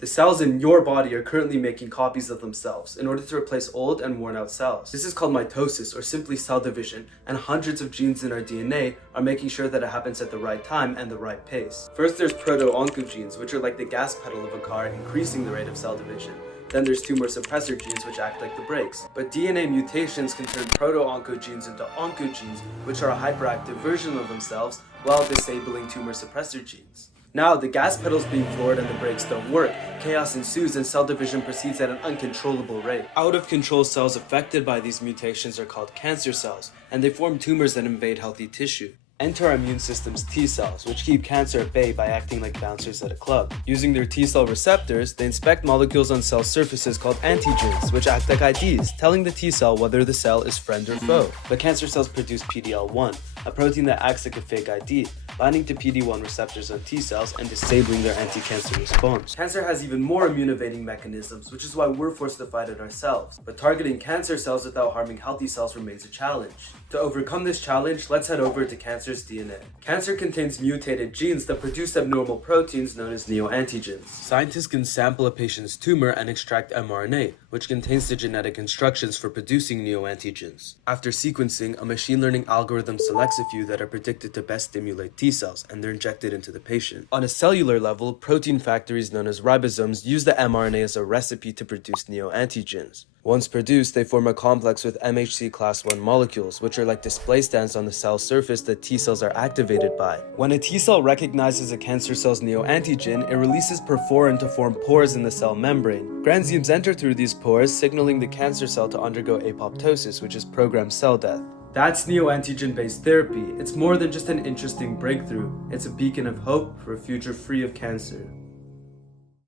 The cells in your body are currently making copies of themselves in order to replace old and worn out cells. This is called mitosis, or simply cell division, and hundreds of genes in our DNA are making sure that it happens at the right time and the right pace. First, there's proto-oncogenes, which are like the gas pedal of a car, increasing the rate of cell division. Then there's tumor suppressor genes, which act like the brakes. But DNA mutations can turn proto-oncogenes into oncogenes, which are a hyperactive version of themselves, while disabling tumor suppressor genes. Now, the gas pedal's being floored and the brakes don't work. Chaos ensues and cell division proceeds at an uncontrollable rate. Out-of-control cells affected by these mutations are called cancer cells, and they form tumors that invade healthy tissue. Enter our immune system's T cells, which keep cancer at bay by acting like bouncers at a club. Using their T cell receptors, they inspect molecules on cell surfaces called antigens, which act like IDs, telling the T cell whether the cell is friend or foe. But cancer cells produce PD-L1, a protein that acts like a fake ID, binding to PD-1 receptors on T cells and disabling their anti-cancer response. Cancer has even more immune evading mechanisms, which is why we're forced to fight it ourselves. But targeting cancer cells without harming healthy cells remains a challenge. To overcome this challenge, let's head over to cancer's DNA. Cancer contains mutated genes that produce abnormal proteins known as neoantigens. Scientists can sample a patient's tumor and extract mRNA, which contains the genetic instructions for producing neoantigens. After sequencing, a machine learning algorithm selects a few that are predicted to best stimulate T cells, and they're injected into the patient. On a cellular level, protein factories known as ribosomes use the mRNA as a recipe to produce neoantigens. Once produced, they form a complex with MHC class I molecules, which are like display stands on the cell surface that T cells are activated by. When a T cell recognizes a cancer cell's neoantigen, it releases perforin to form pores in the cell membrane. Granzymes enter through these pores, signaling the cancer cell to undergo apoptosis, which is programmed cell death. That's neoantigen-based therapy. It's more than just an interesting breakthrough. It's a beacon of hope for a future free of cancer.